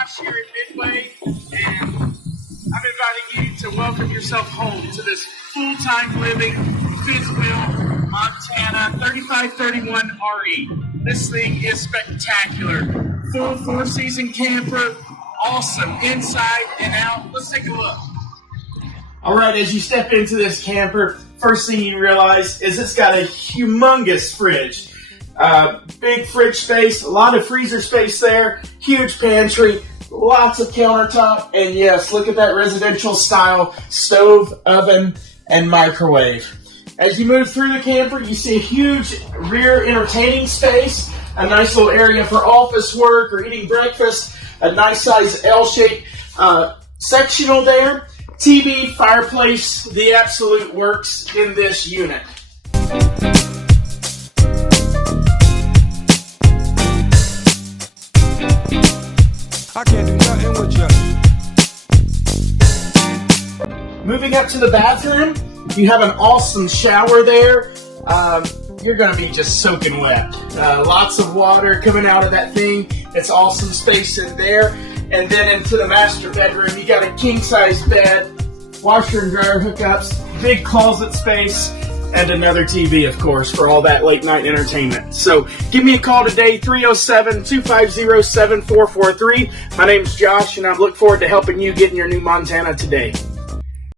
Josh here at Midway, and I'm inviting you to welcome yourself home to this full-time living, fifth wheel Montana 3531 RE. This thing is spectacular. Full four-season camper, awesome inside and out. Let's take a look. All right, as you step into this camper, first thing you realize is it's got a humongous fridge. Big fridge space, a lot of freezer space there, huge pantry, lots of countertop, and yes, look at that residential style stove, oven, and microwave. As you move through the camper, you see a huge rear entertaining space, a nice little area for office work or eating breakfast, a nice size L-shaped sectional there, TV, fireplace, the absolute works in this unit. I can't do nothing with you. Moving up to the bathroom, you have an awesome shower there. You're going to be just soaking wet. Lots of water coming out of that thing. It's awesome space in there. And then into the master bedroom, you got a king-size bed, washer and dryer hookups, big closet space, and another TV, of course, for all that late-night entertainment. So give me a call today, 307-250-7443. My name's Josh, and I look forward to helping you get in your new Montana today.